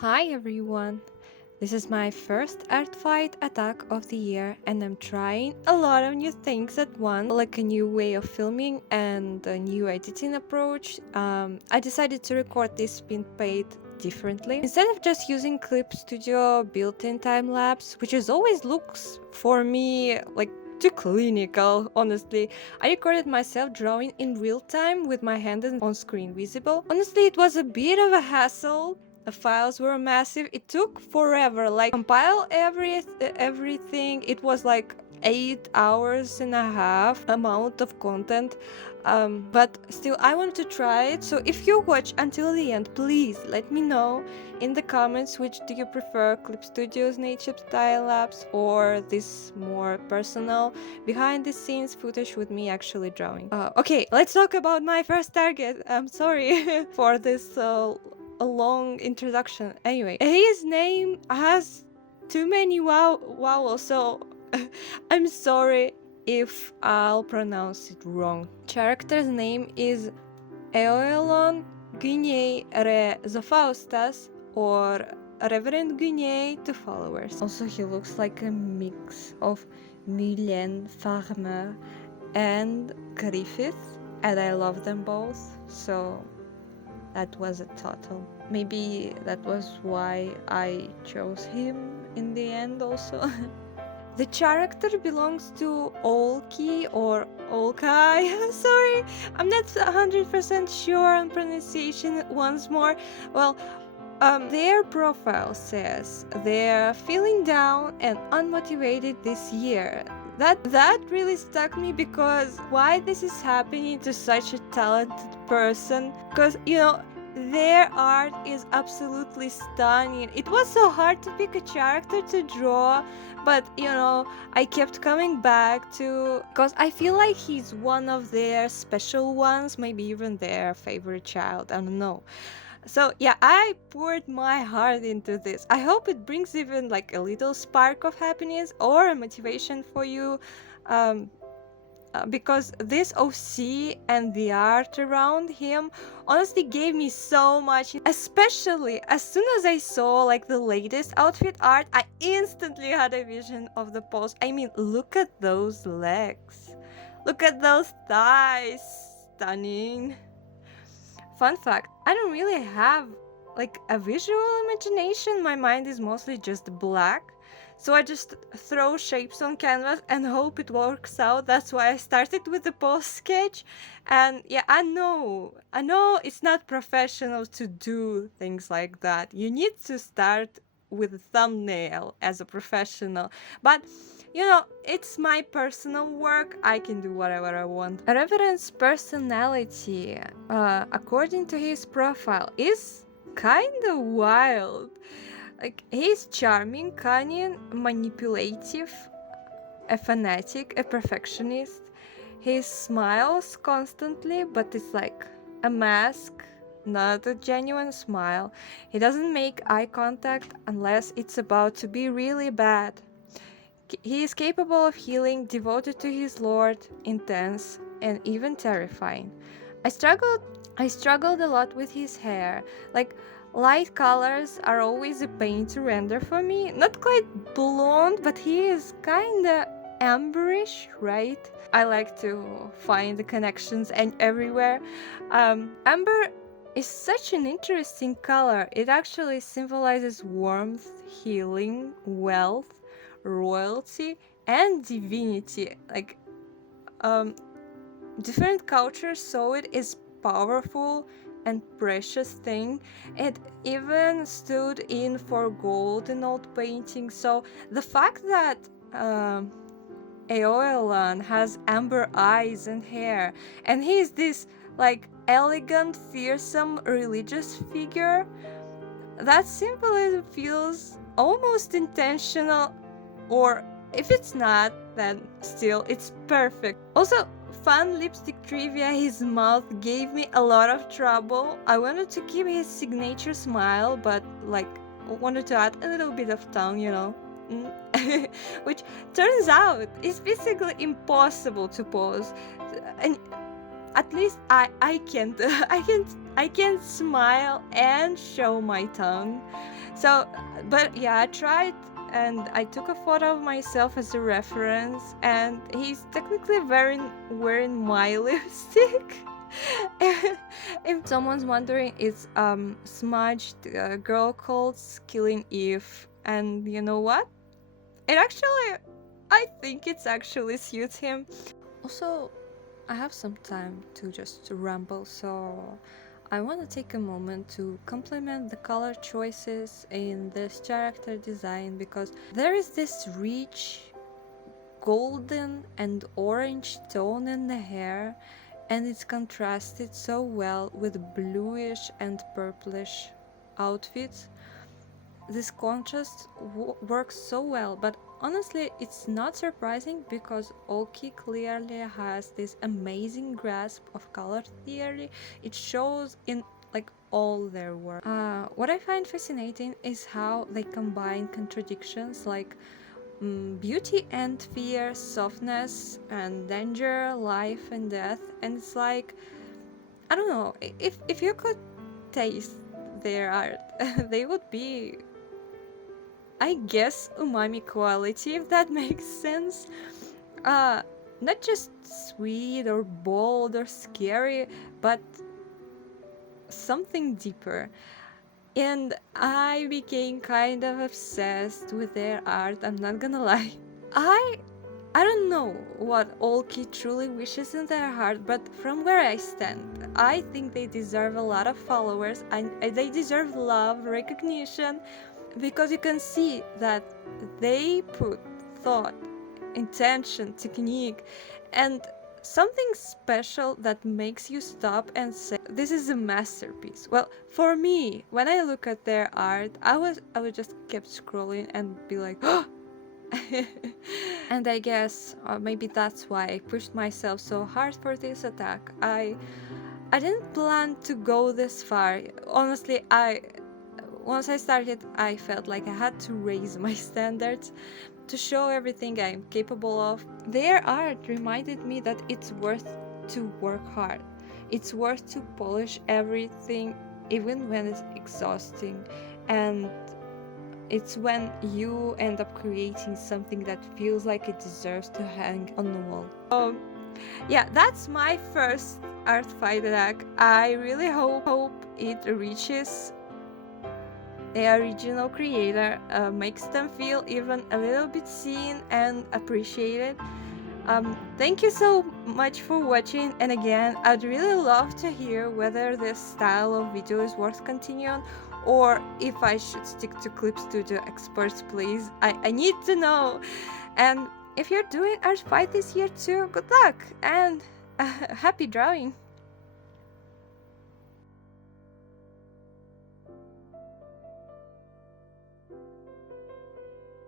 Hi everyone! This is my first artfight attack of the year and I'm trying a lot of new things at once, like a new way of filming and a new editing approach. I decided to record this spin paid differently. Instead of just using Clip Studio built-in time-lapse, which is always looks for me like too clinical, honestly. I recorded myself drawing in real time with my hand on screen visible. Honestly, it was a bit of a hassle. The files were massive. It took forever, like compile everything. It was like 8 hours and a half amount of content. But still, I want to try it. So if you watch until the end, please let me know in the comments which do you prefer, Clip Studio's nature style lapse or this more personal behind the scenes footage with me actually drawing. Okay, let's talk about my first target. I'm sorry for this a long introduction. Anyway, his name has too many vowels, so I'm sorry if I'll pronounce it wrong. Character's name is Eoelon Guinea Re Zofaustas, or Reverend Guinea to followers. Also, he looks like a mix of Mylène Farmer and Griffith, and I love them both, so that was a total. Maybe that was why I chose him in the end also. The character belongs to Olki or Olkai. Sorry, I'm not 100% sure on pronunciation once more. Well, their profile says they're feeling down and unmotivated this year. That really stuck me, because why this is happening to such a talented person? Because their art is absolutely stunning. It was so hard to pick a character to draw, but I kept coming back to, because I feel like he's one of their special ones, maybe even their favorite child, I don't know. So yeah, I poured my heart into this. I hope it brings even like a little spark of happiness or a motivation for you, because this OC and the art around him honestly gave me so much. Especially as soon as I saw like the latest outfit art, I instantly had a vision of the pose. I mean, look at those legs, look at those thighs, stunning. Fun fact, I don't really have like a visual imagination. My mind is mostly just black. So I just throw shapes on canvas and hope it works out. That's why I started with the post sketch. And yeah, I know it's not professional to do things like that. You need to start with a thumbnail as a professional. But it's my personal work. I can do whatever I want. Reverend's personality, according to his profile, is kinda wild. Like, he's charming, cunning, manipulative, a fanatic, a perfectionist. He smiles constantly, but it's like a mask, not a genuine smile. He doesn't make eye contact unless it's about to be really bad. He is capable of healing, devoted to his lord, intense, and even terrifying. I struggled a lot with his hair. Like, light colors are always a pain to render for me. Not quite blonde, but he is kinda amberish, right? I like to find the connections and everywhere. Amber is such an interesting color. It actually symbolizes warmth, healing, wealth, royalty, and divinity. Like, different cultures saw it as powerful and precious thing. It even stood in for gold in old paintings. So the fact that Eolan has amber eyes and hair, and he's this like elegant, fearsome religious figure, that symbolism feels almost intentional, or if it's not, then still it's perfect. Also, fun lipstick trivia: his mouth gave me a lot of trouble. I wanted to keep his signature smile, but like wanted to add a little bit of tongue. Which turns out is basically impossible to pose. And at least I can't I can smile and show my tongue. So, but yeah, I tried and I took a photo of myself as a reference, and he's technically wearing my lipstick. If someone's wondering, it's smudged girl called Killing Eve, and you know what? It actually, I think it's actually suits him. Also, I have some time to just ramble, so I want to take a moment to compliment the color choices in this character design, because there is this rich golden and orange tone in the hair, and it's contrasted so well with bluish and purplish outfits. This contrast works so well, but honestly, it's not surprising because Oki clearly has this amazing grasp of color theory. It shows in like all their work. What I find fascinating is how they combine contradictions like beauty and fear, softness and danger, life and death, and it's like, I don't know, if you could taste their art, they would be, I guess, umami quality, if that makes sense. Not just sweet or bold or scary, but something deeper. And I became kind of obsessed with their art, I'm not gonna lie. I don't know what Olki truly wishes in their heart, but from where I stand, I think they deserve a lot of followers and they deserve love, recognition, because you can see that they put thought, intention, technique, and something special that makes you stop and say, this is a masterpiece. Well, for me, when I look at their art, I would just kept scrolling and be like, oh. And I guess maybe that's why I pushed myself so hard for this attack. I didn't plan to go this far. Honestly, once I started, I felt like I had to raise my standards to show everything I'm capable of. Their art reminded me that it's worth to work hard. It's worth to polish everything, even when it's exhausting. And it's when you end up creating something that feels like it deserves to hang on the wall. Yeah, that's my first art fight attack. I really hope it reaches the original creator, makes them feel even a little bit seen and appreciated. Thank you so much for watching, and again, I'd really love to hear whether this style of video is worth continuing, or if I should stick to Clip Studio exports, please. I need to know. And if you're doing art fight this year too, good luck and happy drawing!